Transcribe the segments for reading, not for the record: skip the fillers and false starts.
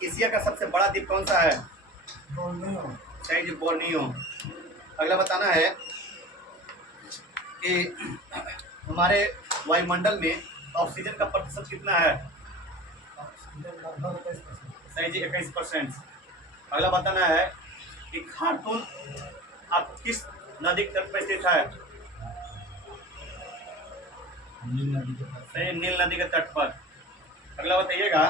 Asia का सबसे बड़ा द्वीप कौन सा है? बोर्नियो। सही जी, बोर्नियो। अगला बताना है कि हमारे वायुमंडल में ऑक्सीजन का प्रतिशत कितना है? लगभग 21%। सही जी, 21%। अगला बताना है कि खार्तूम अब किस नदी के तट पर स्थित है? नील नदी के पास। सही, नील नदी के तट पर। अगला बताइएगा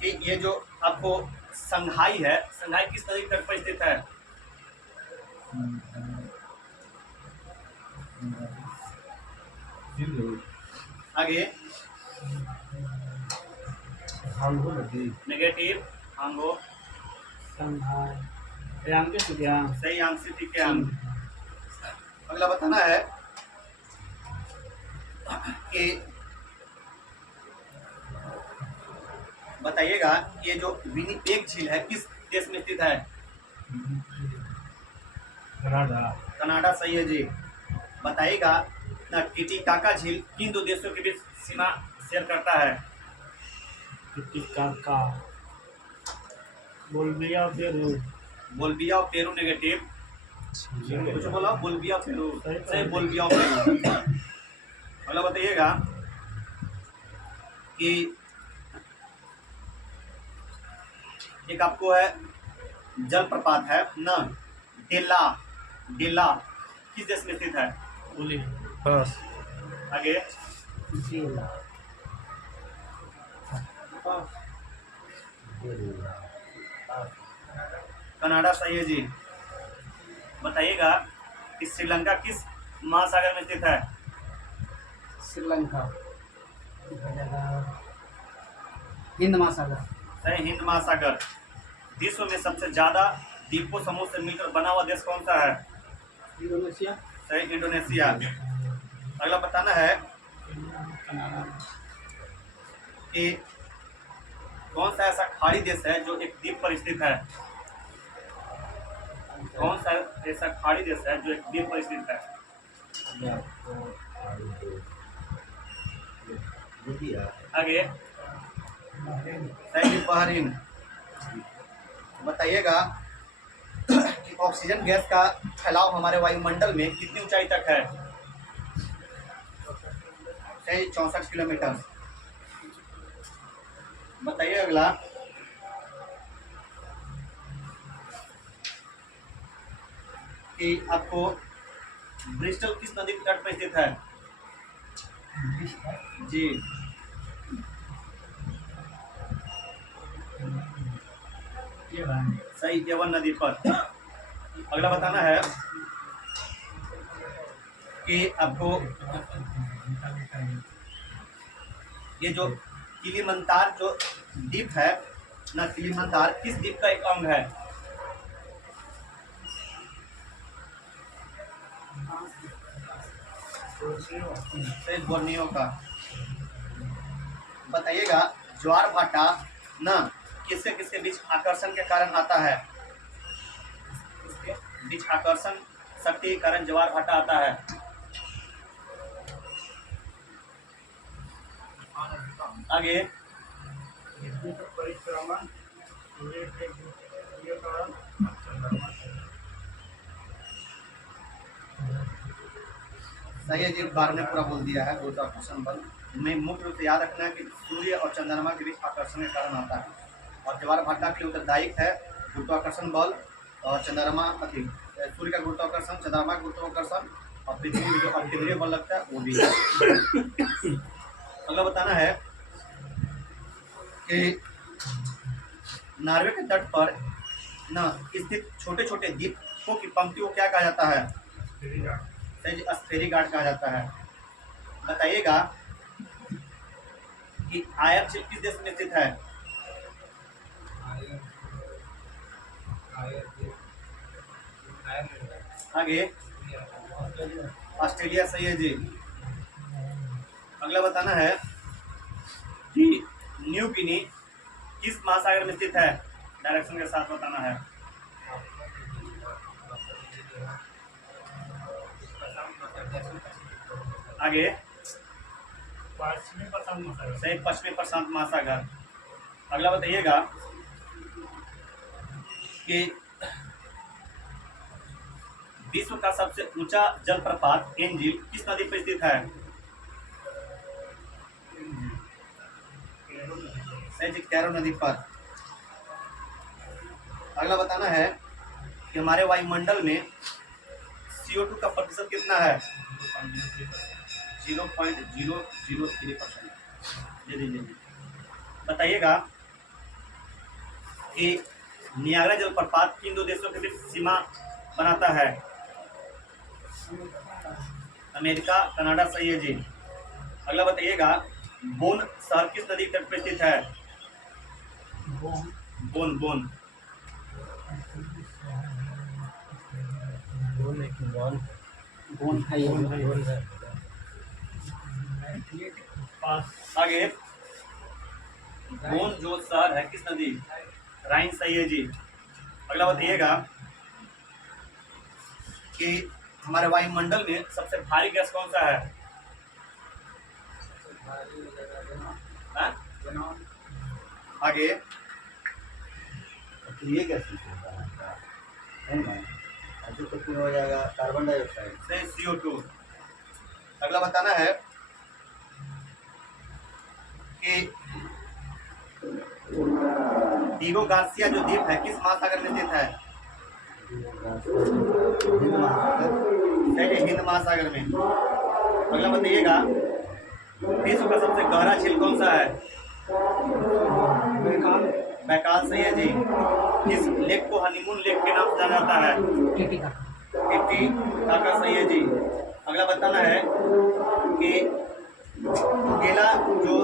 कि ये जो आपको संघाई है, संघाई किस नदी के तट पर स्थित है? आगे हांगो नदी। नेगेटिव, हांगो। सही, आंसर ठीक है। अगला बताना है कि बताइएगा ये जो विनिपेग झील है किस देश में स्थित है? कनाडा। कनाडा, सही है जी। बताइएगा ना टिटिकाका झील किन दो देशों के बीच सीमा शेयर करता है? टिटिकाका, बोलिविया और पेरू। बोलिविया और पेरू, नेगेटिव। कुछ बोला, बोलिविया पेरू। सही, बोलिविया और पेरू। अगला बताइएगा कि एक आपको है जलप्रपात है ना, डेला, डेला किस देश में स्थित है? बस। आगे कनाडा, सही है जी। बताइएगा कि श्रीलंका किस महासागर में स्थित है? श्रीलंका हिंद महासागर। सही, हिंद महासागर। विश्व में सबसे ज्यादा द्वीपों समूह से मिलकर बना हुआ देश कौन सा है? इंडोनेशिया। सही, इंडोनेशिया। अगला बताना है कि कौन सा ऐसा खाड़ी देश है जो एक द्वीप पर स्थित है? कौन सा ऐसा खाड़ी देश है जो एक द्वीप पर स्थित है? आगे सही, बहरीन। बताइएगा कि ऑक्सीजन गैस का फैलाव हमारे वायुमंडल में कितनी ऊंचाई तक है? सही, 64 किलोमीटर। बताइए अगला कि आपको ब्रिस्टल किस नदी के तट पर स्थित है? जी, सही, एवन नदी पर। अगला बताना है कि आपको ये जो किलीमंतार जो द्वीप है ना, किलीमंतार किस द्वीप का एक अंग है? सही, बोर्नियो का। बताइएगा ज्वार भाटा ना किसके किसके बीच आकर्षण के कारण आता है? किसके बीच आकर्षण शक्ति के कारण ज्वार भाटा आता है? आगे सही है जी, बार ने पूरा बोल दिया है। गुरुत्वाकर्षण बल में मुख्य रूप से याद रखना है कि सूर्य और चंद्रमा के बीच आकर्षण के कारण आता है, और ज्वार भाटा के लिए उत्तरदायी है गुरुत्वाकर्षण बल और चंद्रमा सूर्य का गुरुत्वाकर्षण, चंद्रमा का गुरुत्वाकर्षण और पृथ्वी में जो केंद्रीय बल लगता है वो भी है। अगला बताना है कि नॉर्वे के तट पर न स्थित छोटे छोटे द्वीपों की पंक्ति को क्या कहा जाता है? सही, अस्फेरी गार्ड कहा जाता है। बताइएगा कि आयर झील किस देश में स्थित है? आगे ऑस्ट्रेलिया, सही है जी। अगला बताना है कि न्यू गिनी किस महासागर में स्थित है? डायरेक्शन के साथ बताना है। आगे सही, पश्चिमी प्रशांत महासागर। अगला बताइएगा कि विश्व का सबसे ऊंचा जलप्रपात एंजिल किस नदी पर स्थित है? सही जी, कैरो नदी पर। अगला बताना है कि हमारे वायुमंडल में CO2 का प्रतिशत कितना है? 0.003%। जी जी जी। बताइएगा कि नियाग्रा जलप्रपात किन दो देशों के बीच सीमा बनाता है? America, Canada. सही है जी। अगला बताइएगा, बोन शहर किस नदी तट पर स्थित है? बोन बोन कौन है ये? आगे, बोन जो शहर है किस नदी? राइन। सही है जी। अगला बताइएगा कि हमारे वायुमंडल में सबसे भारी गैस कौन सा है? हाँ? आगे, ये कैसे है ना? ऐसे तो फिर हो जाएगा कार्बन डाइऑक्साइड। से CO2। अगला बताना है कि डीगो गार्सिया जो द्वीप है किस महासागर में स्थित है? हिंद महासागर में। अगला बताइएगा, विश्व का सबसे गहरा झील कौन सा है? बैकाल। सही है जी। किस लेक को हनीमून लेक के नाम से जाना जाता है? टिटिकाका। सही है जी। अगला बताना है कि उगेला जो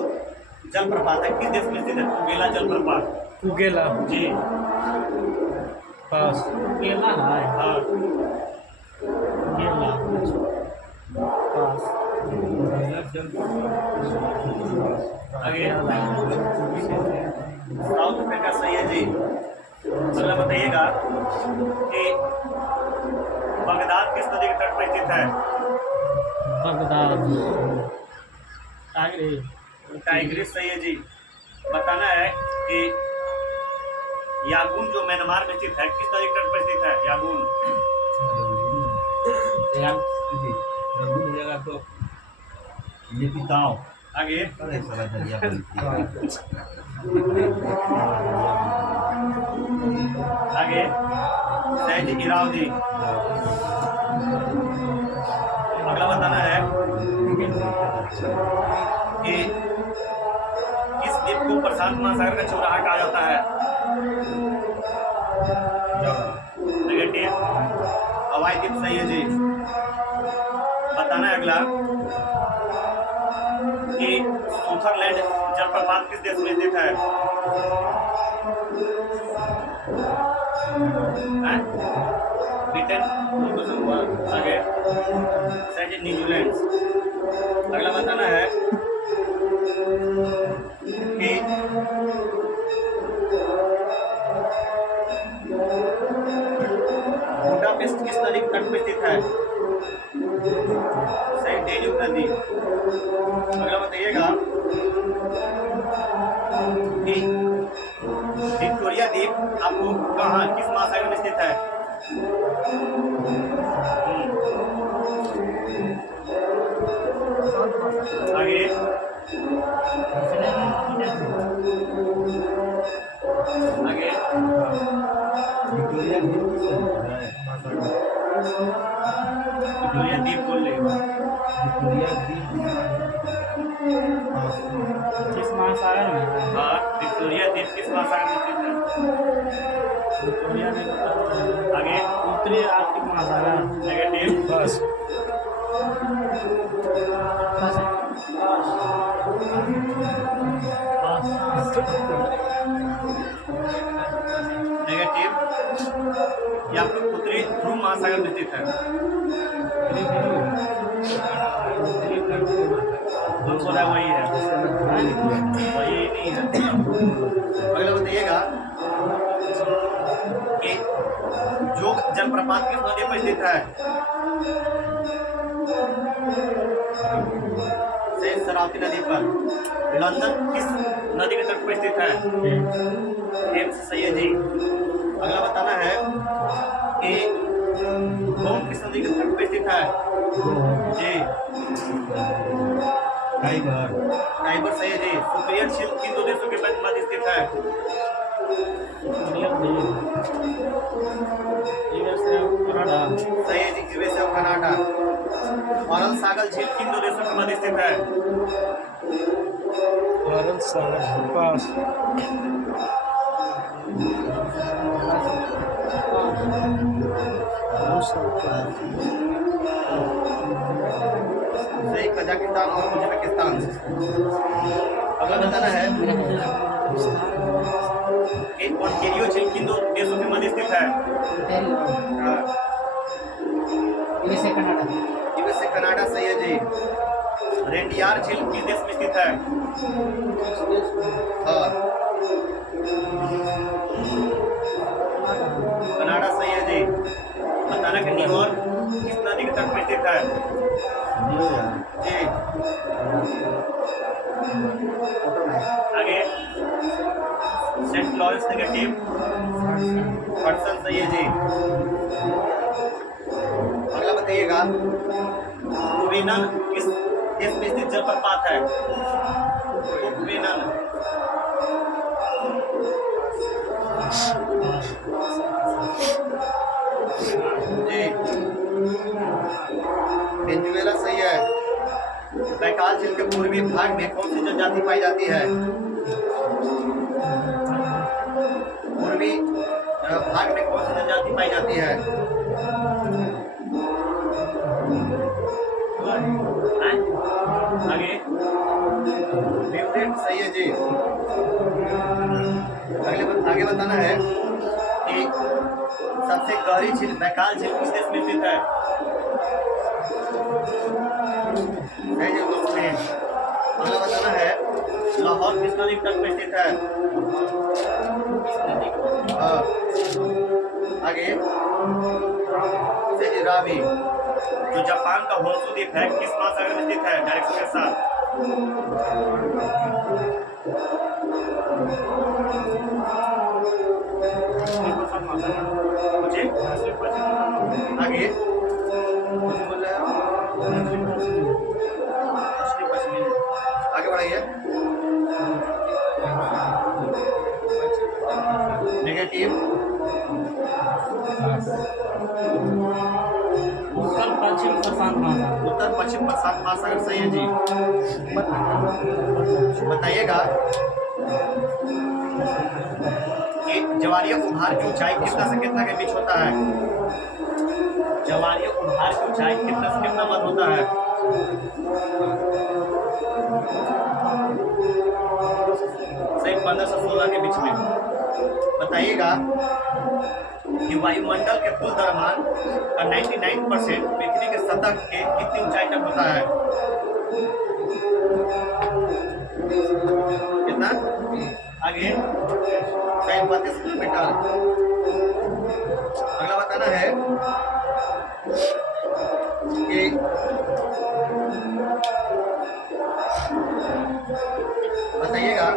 जलप्रपात है किस देश में स्थित है? उगेला जलप्रपात। उगेला जी। पास उगेला है। हाँ। उगेला पास। आगे, साउथ अफ्रीका। सही है जी। अगला बताइएगा कि बगदाद किस नदी के तट पर स्थित है? Baghdad Tigris. सही है जी। बताना है कि यागून जो म्यांमार में स्थित है किस नदी के तट पर स्थित है? यागून। जगह तो ये पिताओ आगे, अरे साला दरिया बनती है। आगे, सही जी, इरावदी। अगला बताना है कि किस द्वीप को प्रशांत महासागर का चौराहा कहा जाता है? नेगेटिव, हवाई द्वीप। सही है जी। बताना है अगला कि सुथरलैंड जलप्रपात किस देश में स्थित है? ब्रिटेन। आगे, सही, न्यूजीलैंड। अगला बताना है कि बुडापेस्ट किस नदी के तट पर स्थित है? सही, डेन्यूब नदी। अगला बताइएगा कि विक्टोरिया द्वीप आपको कहाँ किस महासागर में स्थित है? आगे, आगे, विक्टोरिया विक्टोरिया द्वीप बोल रहे हो। किस महासागर में? हाँ, विक्टोरिया द्वीप किस महासागर में स्थित है? विक्टोरिया ने बताया। आगे, उत्तरी आर्कटिक महासागर। नेगेटिव, बस नेगेटिव, ये आपको उत्तरी ध्रुव महासागर में स्थित है। जो बोला है वही है, वही नहीं है। अगला बताइएगा कि जोग जलप्रपात किस नदी पर स्थित है? से शरावती नदी पर। लंदन किस नदी के तट पर स्थित है? एम्स सही है जी। अगला बताना है कि रोम किस नदी के तट पर स्थित है? जी टाइगर टाइबर सही है जी। सुपीरियर झील किन दो देशों के मध्य स्थित है? कनाडा। सही है जी, यूएसए और कनाडा। अरल सागर झील किन दो देशों के मध्य स्थित है? अरल सागर पास। सही, कजाकिस्तान और उज्बेकिस्तान। अगला बताना है कि ओंटारियो झील किन दो देशों के मध्य स्थित है? कनाडा। यूएसए कनाडा सही है जी। रेंडियार झील किस देश में स्थित है? हाँ, कनाडा सही है जी। बताना कि न्यूयॉर्क किस नदी के तट पर स्थित है? जी आगे सेंट लॉरेंस नेगेटिव हडसन सही है जी। अगला बताइएगा कुवेनन किस देश में स्थित जलप्रपात है? कुवेनन जी। वेनेजुएला सही है। बैकाल झील के पूर्वी भाग में कौन सी जनजाति पाई जाती है? पूर्वी भाग में कौन सी जनजाति पाई जाती है? आगे म्यूटेट सही है जी। आगे बताना है कि सबसे गहरी झील बैकाल झील किस देश में स्थित है? सही है दोस्तों। अगला बताना है लाहौर किस नदी के तट में स्थित है? हाँ। आगे सही, रावी। जो जापान का होन्शु द्वीप है किस महासागर में स्थित है? डायरेक्शन के साथ। मुझे आगे मुझे बोल रहे हो आगे बढ़ाइए। नेगेटिव उत्तर पश्चिम प्रशांत महासागर। उत्तर पश्चिम प्रशांत महासागर सही है जी। बताइएगा कि ज्वारीय उभार की ऊंचाई कितना से कितना के बीच होता है? ज्वारीय उभार की ऊंचाई कितना से कितना मत होता है? सही, 15 से 16 के बीच में। बताइएगा कि वायुमंडल के कुल द्रव्यमान का 99% पृथ्वी के सतह के कितनी ऊंचाई तक होता है? कितना? आगे 32 किलोमीटर। अगला बताना है कि बताइएगा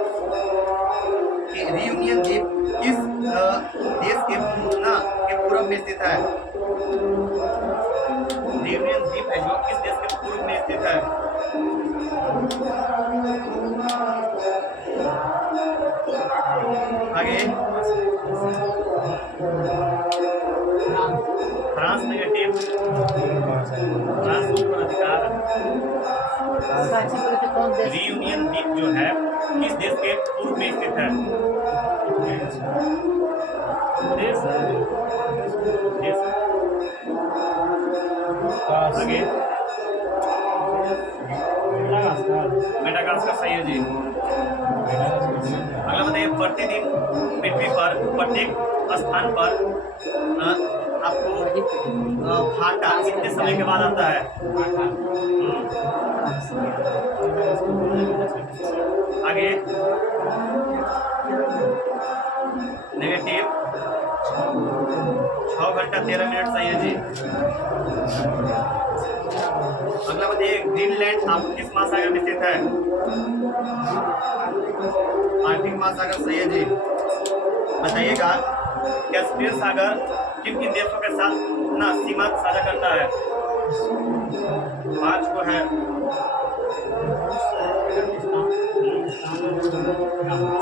कि रियूनियन द्वीप किस देश के पूर्व में स्थित है? रियूनियन द्वीप है जो किस देश के पूर्व में स्थित है? आगे फ्रांस नेगेटिव। फ्रांस उत्तर अधिकार। रियूनियन द्वीप जो है किस देश के पूर्व में स्थित है? देश आगे मेडागास्कर सही है जी। अगला बताइए प्रतिदिन पृथ्वी पर प्रत्येक स्थान पर आपको भाटा कितने समय के बाद आता है? आगे नेगेटिव 6 घंटा 13 मिनट सही है जी। अगला बताइए ग्रीनलैंड आपको किस महासागर में स्थित है? आर्कटिक महासागर सही है जी। बताइएगा कैस्पियन सागर किन किन देशों के साथ अपना सीमा साझा करता है? 5 को है।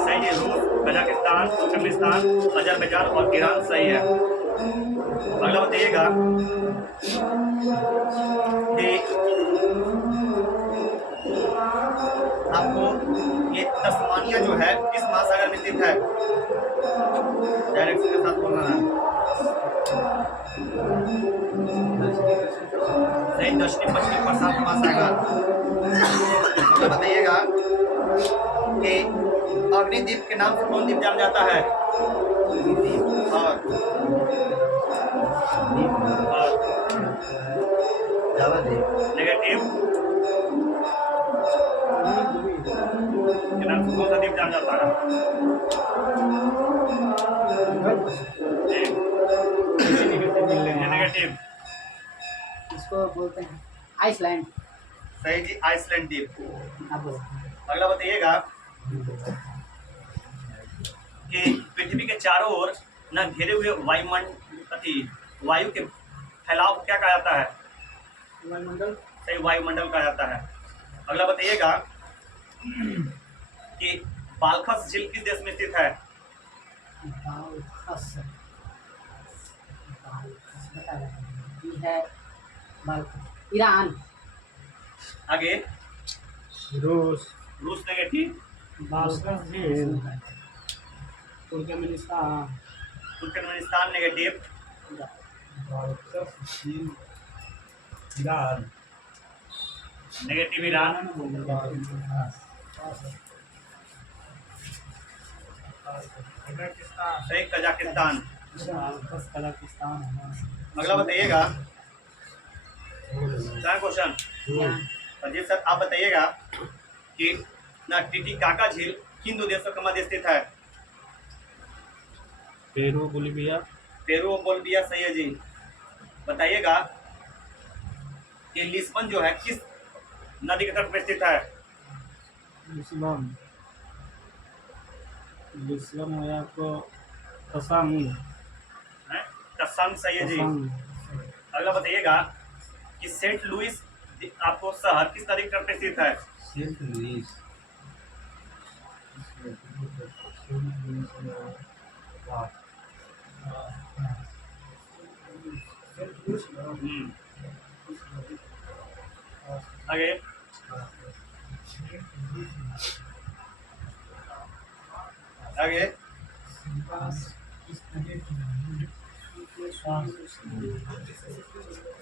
सही है, रूस, कजाकिस्तान, तुर्कमेनिस्तान, अजरबैजान और ईरान सही है। अगला बताइएगा कि आपको ये तस्मानिया जो है किस महासागर में स्थित है? डायरेक्शन के साथ बोलना है। सही, दक्षिणी पश्चिमी प्रशांत महासागर। तो बताइएगा कि अग्निद्वीप के नाम से कौन द्वीप जाना जाता है? और जावा द्वीप। नेगेटिव के नाम से कौन सा द्वीप जाना जाता है? नेगेटिव इसको बोलते हैं आइसलैंड। सही जी, आइसलैंड द्वीप। आप बोलो। अगला बताइएगा कि पृथ्वी के चारों ओर न घेरे हुए वायु के फैलाव को क्या कहा जाता है? वायुमंडल। सही, वायुमंडल कहा जाता है। अगला बताइएगा कि बालखस झील किस देश में स्थित है? बालखस। बालखस बता रहे हैं ये है बालखस। ईरान। आगे रूस। रूस नेगेटिव। बालखस झील। तुर्कमेनिस्तान। Turkmenistan negative. बालखस झील ईरान। Negative Iran. सही, कजाकिस्तान। बालखस कजाकिस्तान। अगला बताइएगा क्या क्वेश्चन? अजीत सर आप बताइएगा कि ना टिटिकाका झील किन दो देशों के मध्य स्थित है? Peru, Bolivia. पेरू और बोलिविया सही है जी। बताइएगा कि लिस्बन जो है किस नदी के तट पर स्थित है? लिस्बन। लिस्बन है आपको तसांग। तसंग सही है जी। तसांग। अगला बताइएगा कि सेंट लुइस आपको शहर किस नदी के तट पर स्थित है? Saint Louis. हम्म। आगे आगे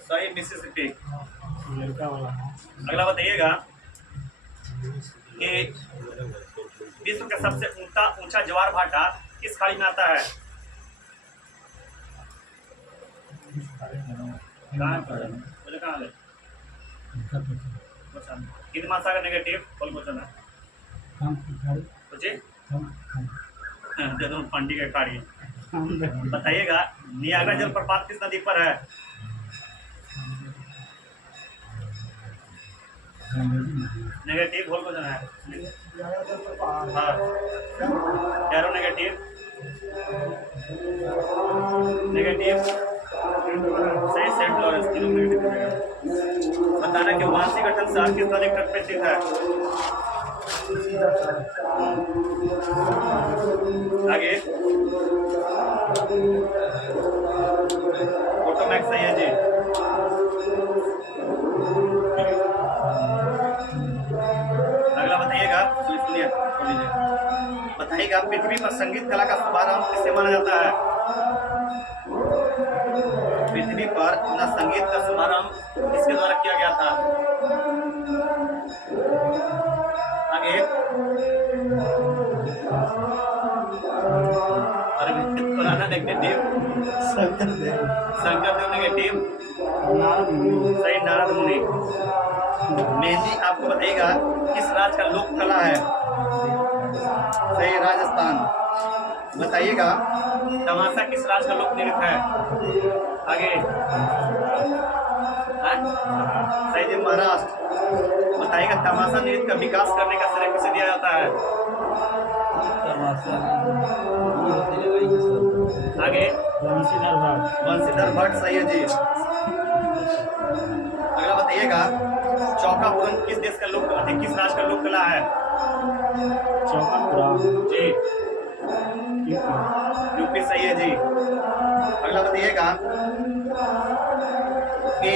सही, मिसिसिपी। अमेरिका वाला है। अगला बताइएगा कि विश्व का सबसे ऊंचा ज्वार भाटा किस खाड़ी में आता है? बोले कहाँ है? हिंद महासागर नेगेटिव। बोल क्वेश्चन है सोचिए पंडी के खाड़ी। बताइएगा नियाग्रा जलप्रपात किस नदी पर है? नेगेटिव। बोल क्वेश्चन है। हाँ, कैरो नेगेटिव। नेगेटिव सही, सेंट लॉरेंस किलोमीटर। बताना कि वासी गठन शहर किस नदी के तट पे स्थित है? आगे ऑटोमैक्स सही है जी। अगला बताइएगा, सुनिए बताइएगा पृथ्वी पर संगीत कला का शुभारंभ किससे माना जाता है? पृथ्वी पर अपना संगीत का शुभारंभ किसके द्वारा किया गया था? आगे पुराना नेगेटिव। शंकर देव नेगेटिव। सही, नारद मुनि। मेहंदी आपको बताइएगा किस राज्य का लोक कला है? सही, राजस्थान। बताइएगा तमाशा किस राज्य का लोक नृत्य है? आगे हाँ? सही जी, महाराष्ट्र। बताइएगा तमाशा नृत्य का विकास करने का श्रेय किसे दिया जाता है? तमाशा ये होते हैं भाई किस आगे वंशीधर भट्ट। वंशीधर भट्ट, सही है जी। अगला बताइएगा चौकापुरन किस देश का लोक किस राज्य का लोक कला है? चौकापुरा जी यूपी, सही है जी। अगला बताइएगा कि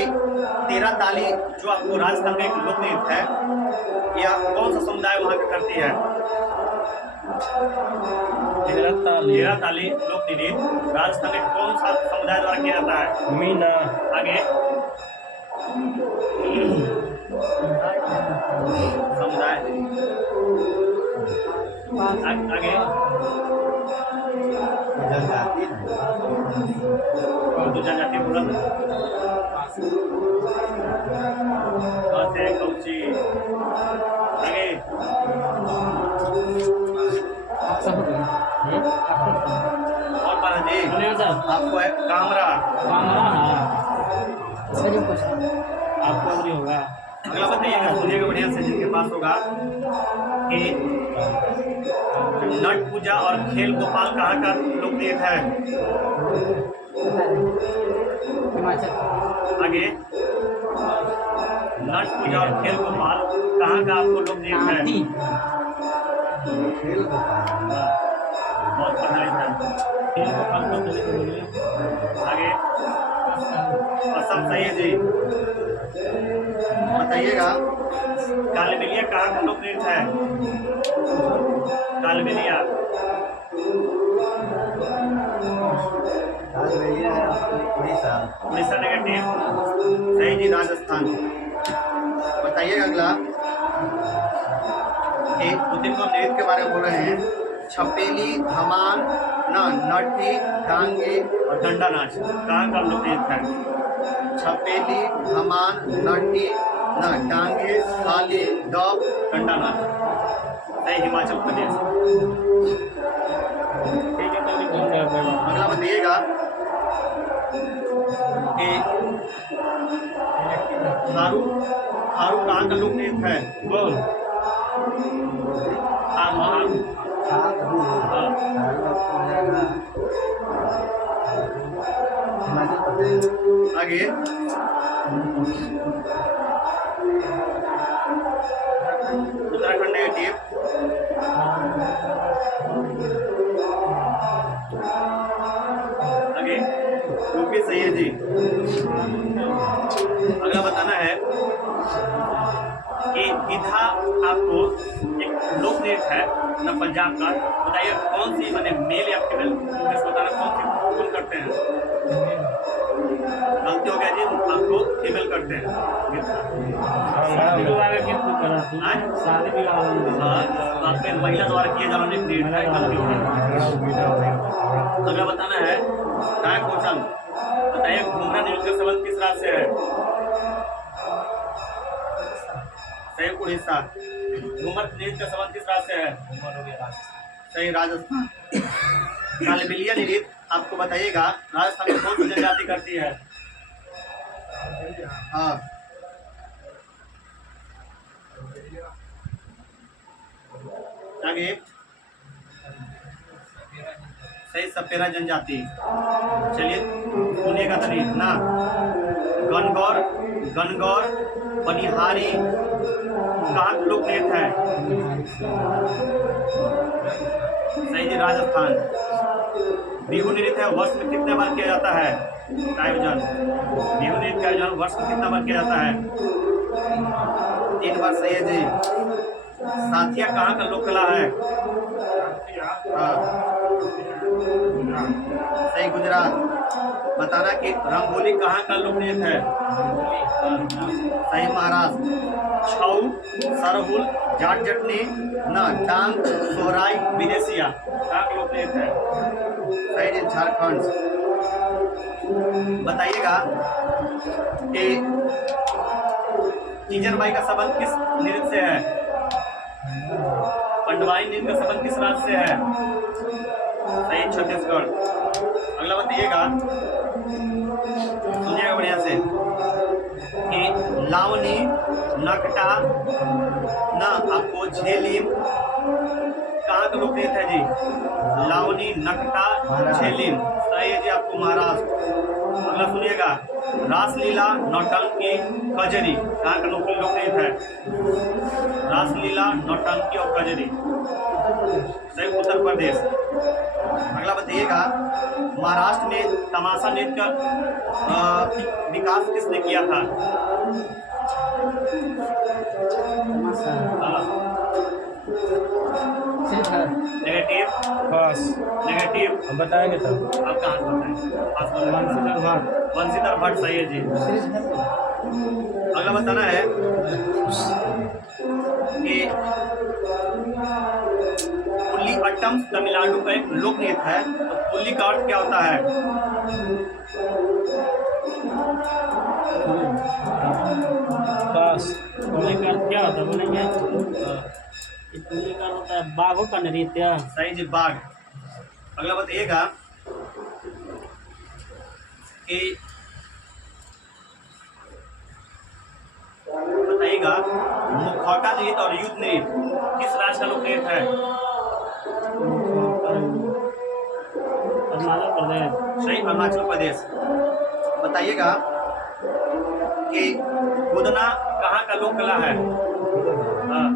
तेरह ताली जो आपको राजस्थान का एक लोक नृत्य है, यह कौन सा समुदाय वहां पे करती है? तेरह ताली लोक नृत्य राजस्थान के कौन सा समुदाय द्वारा किया जाता है? मीना। आगे समुदाय आगे जनजाति तो जनजाति बोला कौची आगे और बाला जी आपको है कामरा। आपको भी होगा। अगला बताइएगा, सुनिएगा बढ़िया से जिनके पास होगा कि नट पूजा और खेल गोपाल कहाँ का लोक नृत्य है? हिमाचल। आगे नट पूजा और खेल गोपाल कहाँ का आपको लोक नृत्य है? खेल गोपाल बहुत पढ़ा है। खेल गोपाल को चले बोलिए। आगे असम, सही है जी। बताइएगा कालबेलिया कहाँ का लोक नृत्य है? कालबेलिया कालबेलिया है उड़ीसा। उड़ीसा, नेगेटिव, सही जी, राजस्थान। बताइएगा अगला एक दो तीन नृत्य के बारे में बोल रहे हैं। छपेली, धमाल, नटी, डांगे और डंडा नाच कहाँ का लोक नृत्य है? छपेली, धमाल, नटी, डांगे, थाली, डब, डंडा नाच, सही हिमाचल प्रदेश। ठीक है, तो भी बोल रहे हैं। अगला बताइएगा कि थारू थारू कहाँ का लोक नृत्य है? बोल थारू। हिमाचल प्रदेश। आगे उत्तराखंड, नेगेटिव। आगे यूपी, सही है जी। अगला बताना है कि गिद्धा आपको एक लोक नृत्य है ना पंजाब का। बताइए कौन सी मैंने मेल या फीमेल बताना, कौन सी कौन करते हैं? गलती हो गया जी, आपको फीमेल करते हैं शादी विवाह का क्या करा थी? शादी विवाह हाँ, आपके महिला द्वारा किए जाने वाले नृत्य है, गलती हो गई। अगला बताना है नया क्वेश्चन। बताइए घूमरा नृत्य का संबंध किस राज्य से है? सही, उड़ीसा। घूमर नृत्य का संबंध किस राज्य से है? सही, राजस्थान। कालबेलिया नृत्य आपको बताइएगा राजस्थान में कौन सी जनजाति करती है? हाँ, आगे सही, सपेरा जनजाति। चलिए सुनिएगा तनी ना। गणगौर, गणगौर, बनिहारी कहाँ का लोक नृत्य है? सही जी, राजस्थान। बिहू नृत्य है वर्ष में कितने बार किया जाता है आयोजन? बिहू नृत्य का आयोजन वर्ष में कितना बार किया जाता है? 3 बार, सही है जी। साथिया कहाँ का लोक कला है? हाँ, सही, गुजरात। बताना कि रंगोली कहाँ का लोक नृत्य है? सही, महाराष्ट्र। छऊ, सरहुल, जाट जटनी, डांग, सोहराई, विदेशिया कहाँ का लोक नृत्य है? सही जी, झारखंड। बताइएगा कि टीचर बाई का संबंध किस नृत्य से है? मंडवाई नृत्य का संबंध किस राज्य से है? सही, छत्तीसगढ़। अगला बताइएगा, सुनिएगा बढ़िया से कि लावनी, नकटा ना आपको झेलिम कहाँ का लोकनृत्य है जी? लावनी, नकटा, झेलिम। सही है जी, आपको महाराष्ट्र। अगला सुनिएगा, रासलीला, नौटंकी, कजरी कहाँ का लोकनृत्य है? रासलीला, नौटंकी और कजरी सही, उत्तर प्रदेश। अगला बताइएगा, महाराष्ट्र में तमाशा नृत्य का विकास किसने किया था? नेगेटिव, पास नेगेटिव। हम बताएंगे तब। आप कहाँ से बताएं? पास बोल रहे हैं। बंशीधर भट्ट। बंशीधर भट्ट सही है जी। अगला बताना है कि पुल्ली अट्टम तमिलनाडु का एक लोक नृत्य है, तो पुल्ली का अर्थ क्या होता है? पास पुल्ली का अर्थ क्या होता है बोलेंगे? पुल्ली का होता है बाघों का नृत्य। सही जी, बाघ। अगला बताइएगा कि मुखौटा नृत्य और युद्ध नृत्य किस राज्य का लोक नृत्य है? अरुणाचल प्रदेश। सही, अरुणाचल प्रदेश। बताइएगा कि कूदना कहाँ का लोक कला है? हाँ,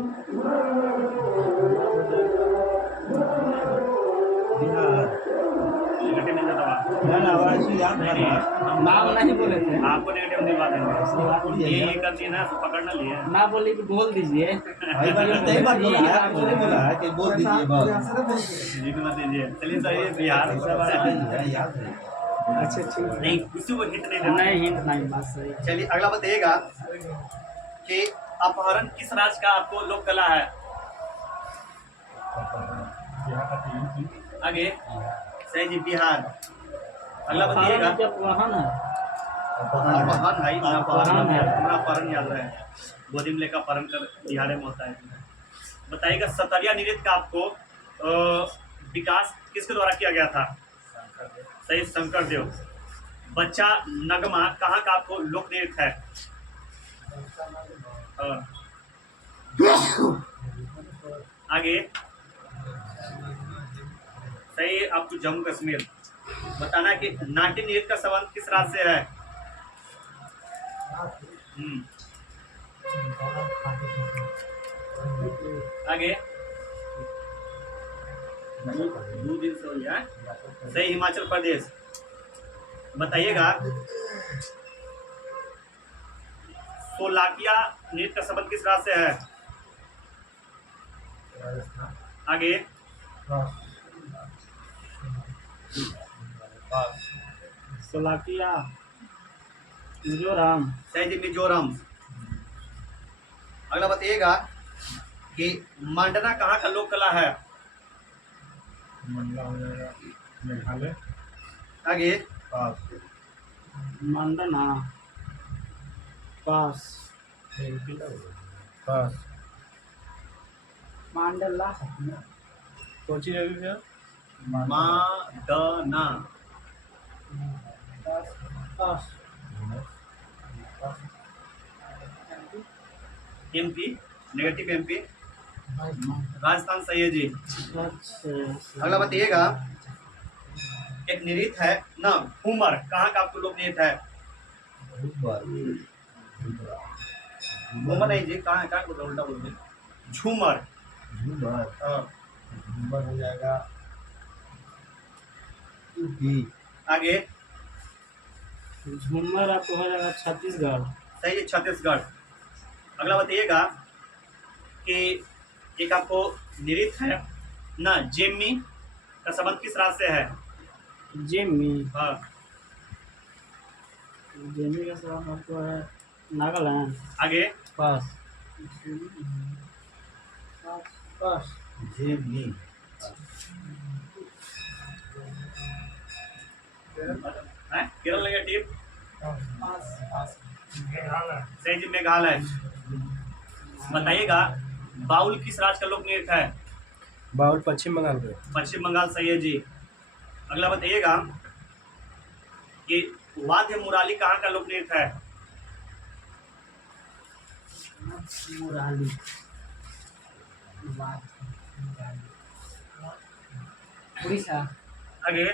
नेगेटिव नहीं देता नाम नहीं बोले थे। आपको नेगेटिव दिलवा देंगे। ये कर दिए ना, पकड़ना लिए। ना बोले कि बोल दीजिए। सही बात बोला है, आपने बोला है कि बोल दीजिए बस। जी मत दीजिए। चलिए सही है, बिहार। याद है। अच्छा ठीक नहीं, किसी को हिंट नहीं देना। नहीं हिंट नहीं, बात सही। चलिए अगला बताइएगा कि अपहरण किस राज्य का आपको लोक कला है? आगे सही जी, बिहार। अगला बताइएगा, अपहरण है। अपहरण है, अपहरण है। पूरा अपहरण याद रहे। गोदी में लेकर अपहरण कर बिहार में होता है। बताइएगा, सतरिया नृत्य का आपको विकास किसके द्वारा किया गया था? सही, शंकर देव। बच्चा नगमा कहाँ का आपको लोक नृत्य है? आगे सही, आपको जम्मू कश्मीर। बताना कि नाट्य नृत्य का संबंध किस राज्य से है? आगे 2 दिन से हो गया। सही, हिमाचल प्रदेश। बताइएगा, सोलाकिया नृत्य का संबंध किस राज्य से है? आगे सोलाकिया, मिजोरम। सही जी, मिजोरम। अगला बताइएगा कि मंडना कहाँ का लोक कला है? मेघालय। आगे मंडना, पास। पास। मंडला कोची रवि भैया? मादना। पास। MP, negative MP. राजस्थान सही है जी। अच्छा, अगला बताइएगा, एक नृत्य है ना, घूमर कहाँ का आपको लोक नृत्य है? घूमर नहीं जी, कहाँ कहाँ को उल्टा बोल दे। झूमर। हाँ। झूमर हो जाएगा यूपी। आगे झूमर आपको हो जाएगा छत्तीसगढ़। सही है, छत्तीसगढ़। अगला बताइएगा कि एक आपको नृत्य है ना, जेमी का संबंध किस राज्य से है? जेमी। हाँ। जेमी का सवाल आपको है नागालैंड। आगे पास। पास। जेमी। केरल नेगेटिव। सही जी, मेघालय। बताइएगा, बाउल किस राज्य का लोक नृत्य है? बाउल पश्चिम बंगाल के। पश्चिम बंगाल सही है जी। अगला बताइएगा कि वाद्य मुराली कहाँ का लोक नृत्य है? मुराली उड़ीसा। आगे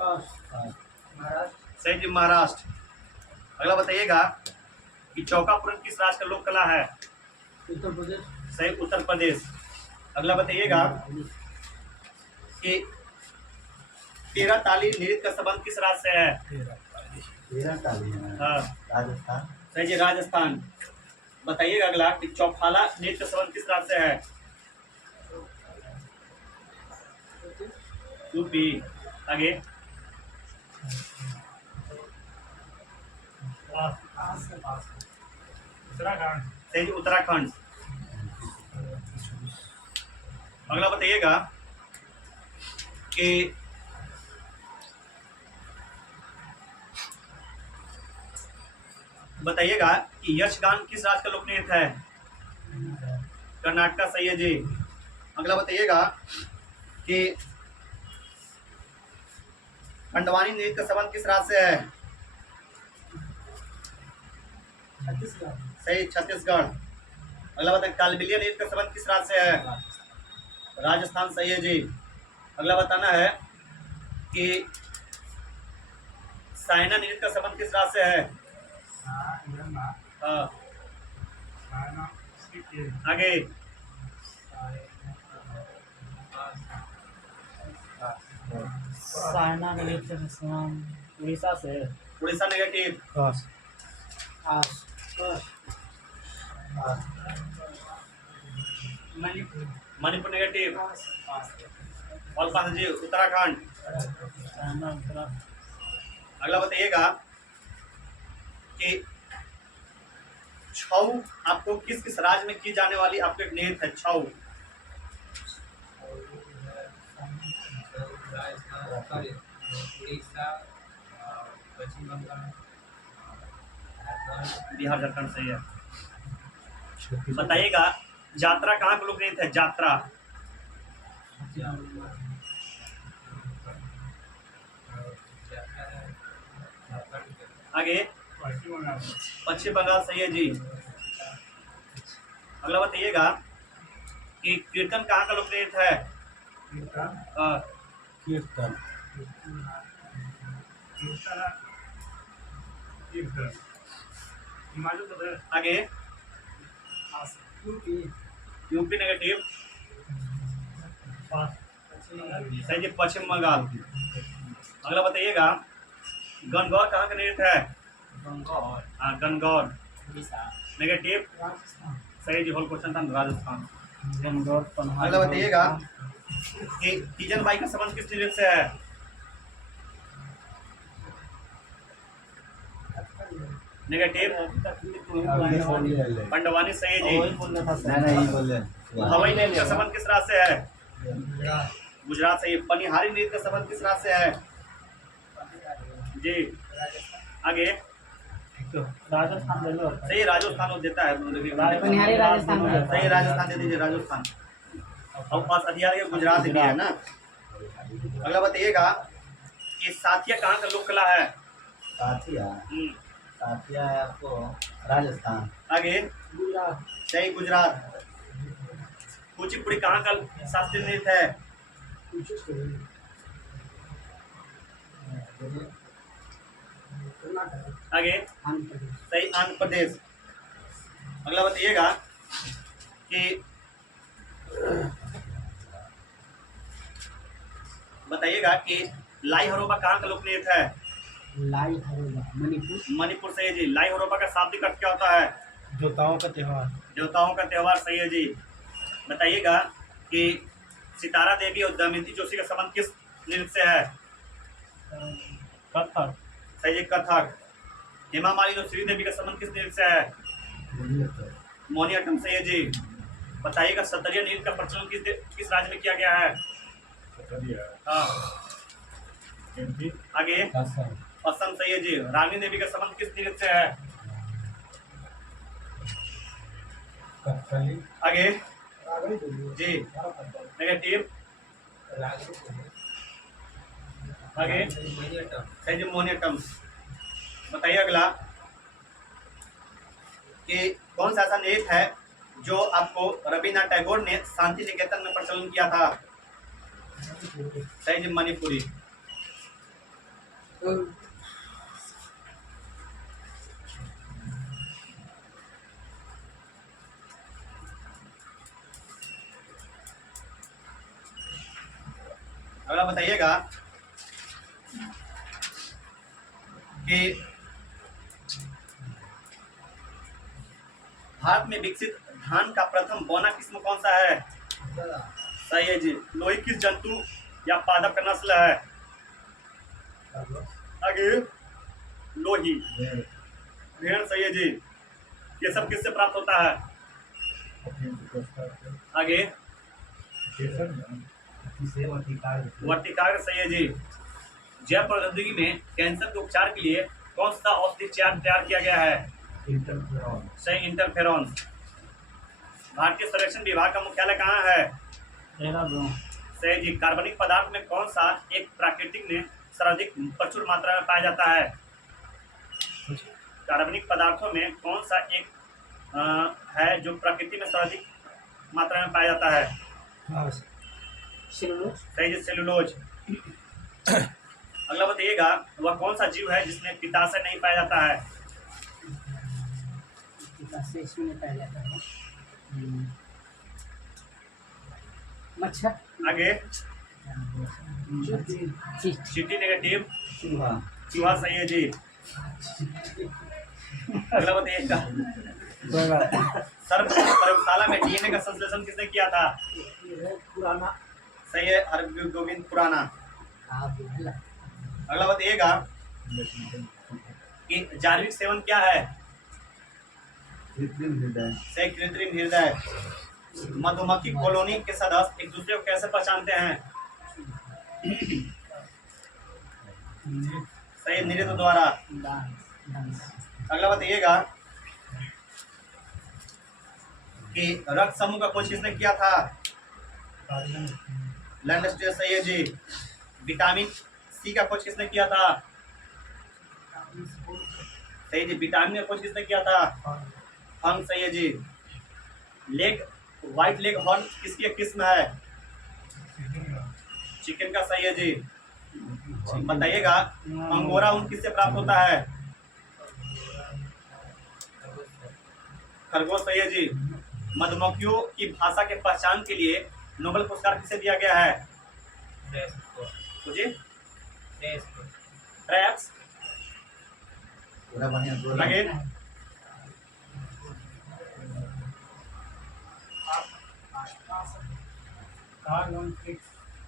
महाराष्ट्र। सही जी, महाराष्ट्र। अगला बताइएगा कि चौकापुरन किस राज्य का लोक कला है? उत्तर प्रदेश। सही, उत्तर प्रदेश। अगला बताइएगा कि 13 ताली नृत्य का संबंध किस राज्य से है? तेरह ताली है। हाँ राजस्थान। सही जी, राजस्थान। बताइएगा अगला कि चौफाला नृत्य का संबंध किस राज्य से है? यूपी। आगे उत्तराखंड। सही जी, उत्तराखंड। अगला बताइएगा कि यक्षगान किस राज्य का लोक नृत्य है? कर्नाटक सही है जी। अगला बताइएगा कि खंडवानी नृत्य का संबंध किस राज्य से है? छत्तीसगढ़। सही, छत्तीसगढ़। अगला बताइए कालबेलिया नृत्य का संबंध किस राज्य से है? राजस्थान सही है जी। अगला बताना है कि साइना नृत्य का संबंध किस राज्य से है? हाँ। आगे साइना नृत्य का संबंध उड़ीसा से। उड़ीसा नेगेटिव। पास। मणिपुर। मणिपुर नेगेटिव। और पास जी, उत्तराखंड। साइना उत्तराखंड। अगला बताइएगा कि छऊ आपको किस किस राज्य में की जाने वाली आपके नृत्य है? छऊ उड़ीसा, पश्चिम बंगाल, बिहार, झारखंड सही है। बताइएगा यात्रा कहाँ का लोक नृत्य है? यात्रा आगे पश्चिम बंगाल सही है जी। अगला बताइएगा कि कीर्तन कहाँ का लोक नृत्य है? कीर्तन। आगे यूपी नेगेटिव। सही जी, पश्चिम बंगाल। अगला बताइएगा गणगौर कहाँ का नृत्य है? हाँ, गणगौर नेगेटिव। सही जी, होल क्वेश्चन था राजस्थान। अगला बताइएगा कि तीजन बाई का संबंध किस नृत्य से है? नेगेटिव। पंडवानी सही है जी। नहीं बोले। हवाई नृत्य का संबंध किस राज्य से है? गुजरात सही है। पनिहारी नृत्य का संबंध किस राज्य से है? जी। आगे राजस्थान ले लो। सही, राजस्थान वो देता है। पनिहारी राजस्थान में। सही, राजस्थान दे दीजिए, राजस्थान। और पास अधिकार गुजरात भी है ना। अगला बताइएगा कि साथिया कहाँ का लोक कला है? साथिया। साथिया है आपको राजस्थान। आगे गुजरात। सही, गुजरात। कुचिपुड़ी कहाँ का शास्त्रीय नृत्य है? आगे सही, आंध्र प्रदेश। अगला बताइएगा कि लाई हरोबा कहाँ का लोक नृत्य है? लाई हरोबा मणिपुर। मणिपुर सही है जी। लाई हरोबा का शाब्दिक अर्थ क्या होता है? देवताओं का त्योहार। देवताओं का त्योहार सही है जी। बताइएगा कि सितारा देवी और दमयंती जोशी का संबंध किस नृत्य से है? कथक। सही है, कथक। हेमा मालिनी और श्रीदेवी का संबंध किस नृत्य से है? मोहिनीअट्टम सही है जी। बताइएगा सतरिया नृत्य का प्रचलन किस राज्य में किया गया है? हाँ। आगे असम सही है जी। रानी देवी का संबंध किस नृत्य से है? आगे जी, नेगेटिव। आगे सही जी मोनियटम। बताइए अगला कि कौन सा ऐसा नृत्य है जो आपको रविन्द्रनाथ टैगोर ने शांति निकेतन में प्रचलन किया था? सही जी मणिपुरी। अगला बताइएगा कि भारत में विकसित धान का प्रथम बौना किस्म कौन सा है? सही है जी। लोही किस जंतु या पादप का नस्ल है? आगे लोही भेड़। सही है जी। ये सब किससे प्राप्त होता है? आगे वर्तिकाग्र। सही है जी। जैव प्रौद्योगिकी में कैंसर के उपचार के लिए कौन सा औषधि तैयार किया गया है? सही इंटरफेरॉन। भारतीय सर्वेक्षण विभाग का मुख्यालय कहाँ है? देहरादून। सही जी। कार्बनिक पदार्थ में कौन सा एक प्राकृतिक में सर्वाधिक प्रचुर मात्रा में पाया जाता है? कार्बनिक पदार्थों में कौन सा एक है जो प्रकृति में सर्वाधिक मात्रा में पाया जाता है? सेलुलोज। सही जी सेलुलोज। अगला बताइएगा वह कौन सा जीव है जिसमें पित्ताशय नहीं पाया जाता है? इसमें पाया जाता है मच्छर। आगे चींटी। चींटी नेगेटिव। चूहा। चूहा। सही है जी। अगला बताइएगा सर्वप्रथम प्रयोगशाला में डीएनए का संश्लेषण किसने किया था? पुराना। सही है हरगोविंद खुराना। अगला बताइएगा कि जार्विक सेवन क्या है? कृत्रिम हृदय। सही कृत्रिम हृदय। मधुमक्खी कॉलोनी के सदस्य एक दूसरे को कैसे पहचानते हैं? सही नृत्य द्वारा। अगला बताइएगा कि रक्त समूह का खोज किसने किया था? लैंडस्टेयर। सही है जी। विटामिन सी का खोज किसने किया था? सही जी। विटामिन का खोज किसने किया था? हम। सही है जी। लेग व्हाइट लेग हॉर्न किसकी एक किस्म है? चिकन का। सही है जी। बताइएगा अंगोरा ऊन किससे प्राप्त होता है? खरगोश। सही है जी। मधुमक्खियों की भाषा के पहचान के लिए नोबेल पुरस्कार किसे दिया गया है? जी ट्रैप्स। पूरा बढ़िया बोला। आगे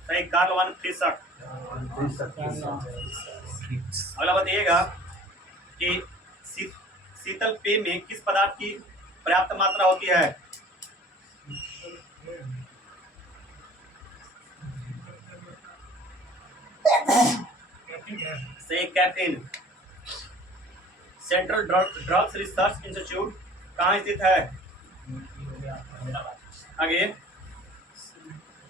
सही कार्ल वन फ्रिशक। अगला बताइएगा कि शीतल पेय में किस पदार्थ की पर्याप्त मात्रा होती है? सही caffeine. Central drugs research institute कहाँ स्थित है? आगे